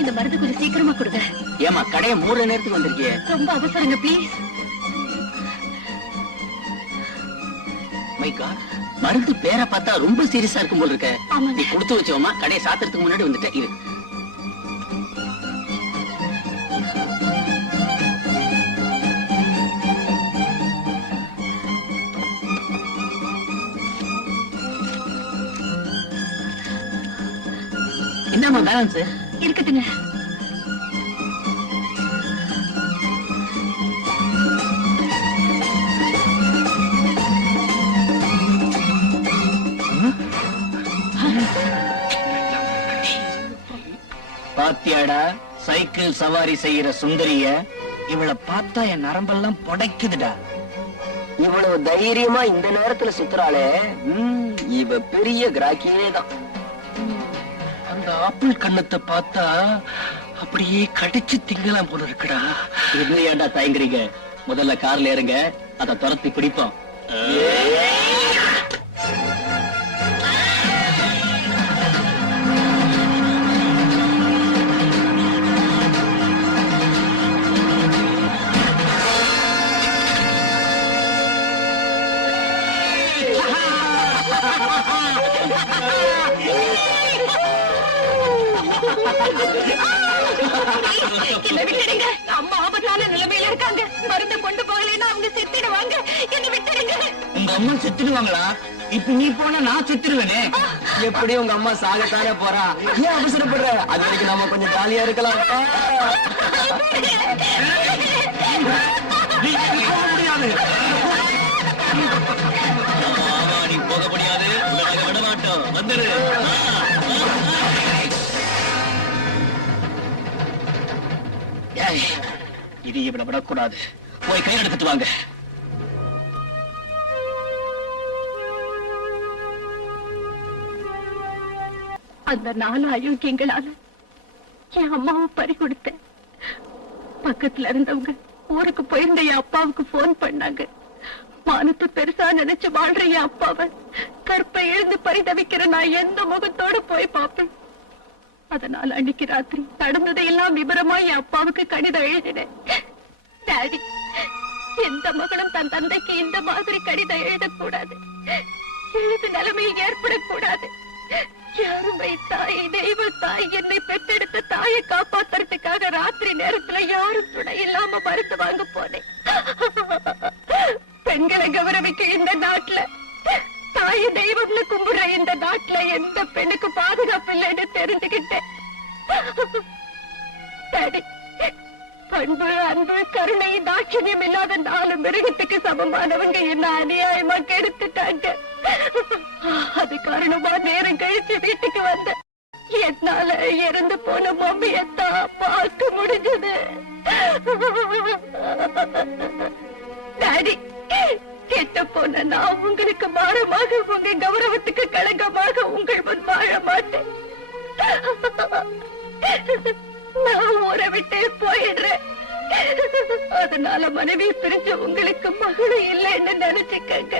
இந்த மருந்து கொஞ்சம் சீக்கிரமா கொடுங்க. ஏமா கடையை மூடுற நேரத்துக்கு வந்திருக்கியே? ரொம்ப அவசரங்க, ப்ளீஸ். மை காட், மருந்து பேரை பார்த்தா ரொம்ப சீரியஸா இருக்கும் போல இருக்க. ஆமாங்க. நீ கொடுத்து வச்சோமா, கடையை சாத்துறதுக்கு முன்னாடி வந்துட்ட. இது என்னம்மா பேலன்ஸ் இருக்கட்டுங்க. பாத்தியாடா சைக்கிள் சவாரி செய்யற சுந்தரிய? இவளை பார்த்தா என் நரம்பெல்லாம் புடைக்குதுடா. இவ்வளவு தைரியமா இந்த நேரத்துல சுத்துறாளே, இவ பெரிய கிராக்கியே தான். அந்த ஆப்பிள் கண்ணத்தை பார்த்தா அப்படியே கடிச்சு திங்கலாம் போல இருக்குடா. இது ஏன்டா தயங்குறீங்க? முதல்ல கார்ல ஏறுங்க, அதை துரத்தி பிடிப்போம். என்ன விட்டுடுங்க, அம்மா ஆபத்தான நிலைமையில இருக்காங்க. மருந்து கொண்டு போகலைன்னா அவங்க செத்துடுவாங்க. என்ன விட்டுடுங்க. உங்க அம்மா செத்துடுவாங்களா? இப்ப நீ போனா நான் செத்துடுவேனே. எப்படி உங்க அம்மா சாகத்தானே போறா, ஏன் அவசரப்படுற? அது வரைக்கும் நாம கொஞ்சம் ஜாலியா இருக்கலாம். நீ போக முடியாது, விட மாட்டோம். வந்துரு. இது இவனை விடக்கூடாது. போய் கை எடுத்துட்டு வாங்க. அந்த 4 அயோக்கியங்களால என் அம்மாவை பறி கொடுத்தேன். பக்கத்துல இருந்தவங்க ஊருக்கு போயிருந்த என் அப்பாவுக்கு போன் பண்ணாங்க. மானத்தை பெருசா நினைச்சு வாழ்ற என் அப்பாவை கற்பை எழுந்து பரிதவிக்கிற நான் எந்த முகத்தோட போய் பார்ப்பேன். அதனால அன்னைக்கு ராத்திரி நடந்ததையெல்லாம் விபரமா என் அப்பாவுக்கு கடிதம் எழுதினேன். டாடி, எந்த மகளும் தன் தந்தைக்கு இந்த மாதிரி கடிதம் எழுதக்கூடாது. எழுது நிலைமை ஏற்படக்கூடாது. யாருமை தாய், தெய்வ தாய், என்னை பெற்றெடுத்த தாயை காப்பாத்துறதுக்காக ராத்திரி நேரத்துல யாரும் துணை இல்லாம மருந்து வாங்க போனேன். பெண்களை கௌரவிக்க இந்த நாட்டுல, தாய் தெய்வம்னு கும்பிடுற இந்த நாட்டுல எந்த பெண்ணுக்கு பாதுகாப்பு இல்லைன்னு தெரிஞ்சுக்கிட்டேன். பண்பு, அன்பு, கருணை, தாட்சணியம் இல்லாத 4 மிருகத்துக்கு சமமானவங்க என்ன அநியாயமா கெடுத்துட்டாங்க. அது காரணமா நேரம் கழிச்சு வீட்டுக்கு வந்த என்னால இறந்து போன மம்மியத்தான் பார்க்க முடிஞ்சது. டாடி, கெட்ட போன நான் உங்களுக்கு பாரமாக, உங்க கௌரவத்துக்கு களங்கமாக உங்கள் முன் வாழ மாட்டேன். நான் ஊரை விட்டே போயிடுறேன். அதனால மனைவி பிரிஞ்சு உங்களுக்கு மகளும் இல்லைன்னு நினைச்சுக்கங்க.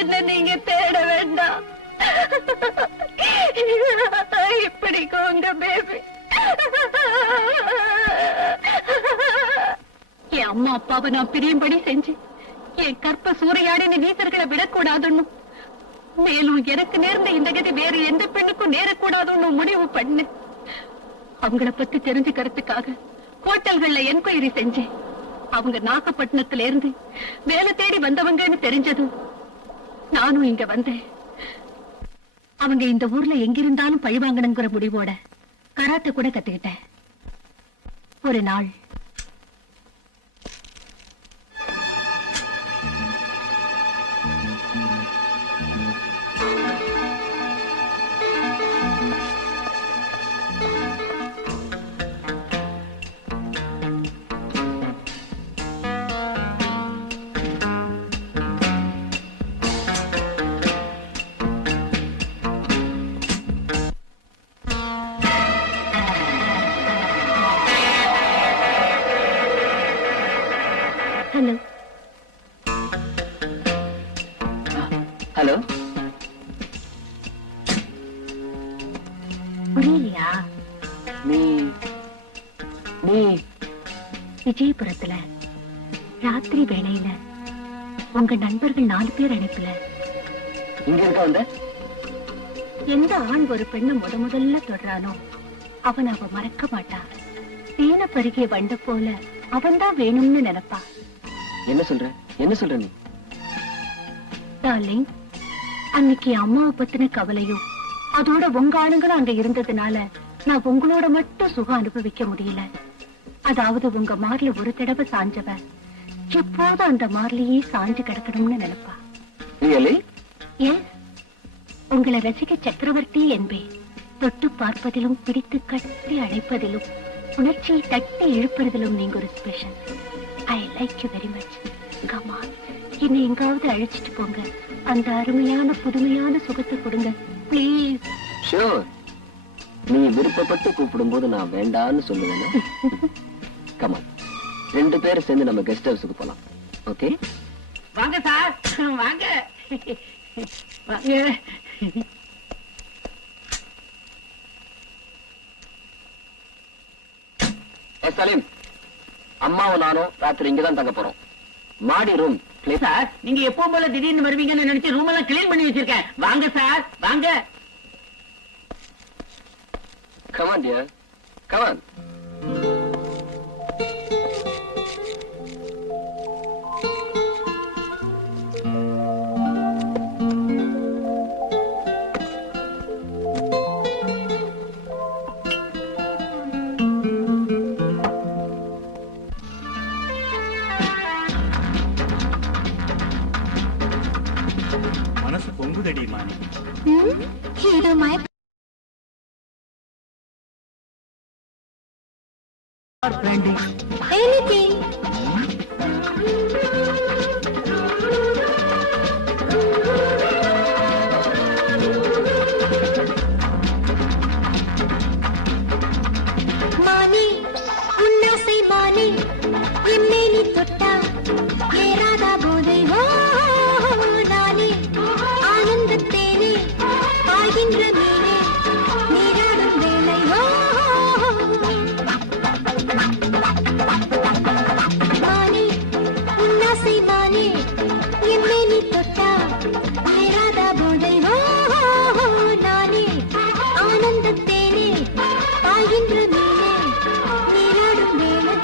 என்ன நீங்க தேட வேண்டாம். இப்படிக்கு உங்க பேபி. என் அம்மா அப்பாவை நான் பிரியும்படி செஞ்சு என் கற்ப சூறையாடின நீசர்களை விடக்கூடாதுன்னு, மேலும் எனக்கு நேர்ந்த இந்த கதி வேறு எந்த பெண்ணுக்கும் நேரக்கூடாதுன்னு முடிவு பண்ணு. அவங்கள பத்தி தெரிஞ்சுக்கிறதுக்காக ஹோட்டல்கள்ல என்கொயரி செஞ்சேன். அவங்க நாகப்பட்டினத்துல இருந்து வேலை தேடி வந்தவங்கன்னு தெரிஞ்சதும் நானும் இங்க வந்தேன். அவங்க இந்த ஊர்ல எங்கிருந்தாலும் பழிவாங்கணுங்கிற முடிவோட கராட்டை கூட கத்துக்கிட்டேன். ஒரு நாள் நீ நீ விஜயபுரத்துல ராத்திரி வேளையில உங்க நண்பர்கள் 4 பேர் அனுப்பல இங்க இருக்க வந்த? எந்த ஆண் ஒரு பெண்ணை முதல்ல தொடரானோ அவன் அவ மறக்க மாட்டா. தேன பருகிய வண்ட போல அவன்தான் வேணும்னு நினைப்பா. என்ன சொல்ற என்ன சொல்ற நீ? டார்லிங், அன்னைக்கு அம்மாவை பத்தின கவலையும் அதோட உங்க ஆளுங்களும் அங்க இருந்ததுனால நான் உங்களோட மட்டும் சுகம் அனுபவிக்க முடியல. அதாவது உங்க மார்ல ஒரு தடவை சாஞ்சவ எப்போதும் அந்த மார்லயே சாஞ்சு கிடக்கணும்னு நினைப்பா. ரியலி? எஸ், உங்களை ரசிக சக்கரவர்த்தி என்பேன். தொட்டு பார்ப்பதிலும் பிடித்து கட்டி அழைப்பதிலும் உணர்ச்சியை தட்டி இழுப்பதிலும் நீங்க ஒரு special. I like you very much. Comma, என்னை எங்காவது அழைச்சிட்டு போங்க. அந்த அருமையான புதுமையான சுகத்தை கொடுங்க பிளீஸ். ஷூர். நீ விருப்பப்பட்டு கூப்பிடும் போது நான் வேண்டான்னு சொல்லுவேன். கமான், 2 பேரும் சேர்ந்து நம்ம கெஸ்ட் ஹவுஸுக்கு போலாம். ஓகே? வாங்க சார், வாங்க வாங்க. சலீம், அம்மாவும் நானும் ராத்திரி இங்கதான் தங்க போறோம். மாடி ரூம். சார், நீங்க எப்பவும் போல திடீர்னு வருவீங்கன்னு நினைச்சு ரூம் எல்லாம் கிளீன் பண்ணி வச்சிருக்கேன். வாங்க சார், வாங்க. Come on, dear. Come on. மனசு பொங்குதடி மாணி. இது மய anything. மானே உன்னாசை மானே என்னை நீ தொட்டா ஏறாத போதை நானே ஆனந்தத்தேனே பாய்கின்ற மீனே நீராடும் வேலை மானே உன்னாசை மானே என்னை நீ தொட்டா ஏறாத போதை நானே ஆனந்தத்தேனே பாய்கின்ற மீனே நீராடும் வேலை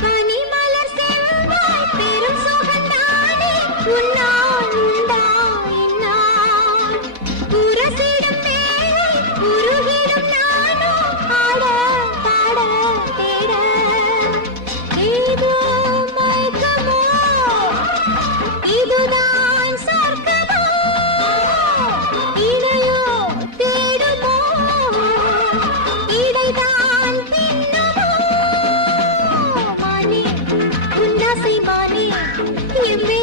பனிமலர் செவ்வாய் பெரும் சுகந்தானே உன்னால் உண்டாயினான் உரசிடும் மேலே உருகிடும் நானோ ஆட பாட தேட ஏதோ மயக்கமோ இதுதான் சொர்க்கமோ இணையோ தேடுமோ இடைதான் பின்னமோ மானே உன்னாசை மானே எம்மை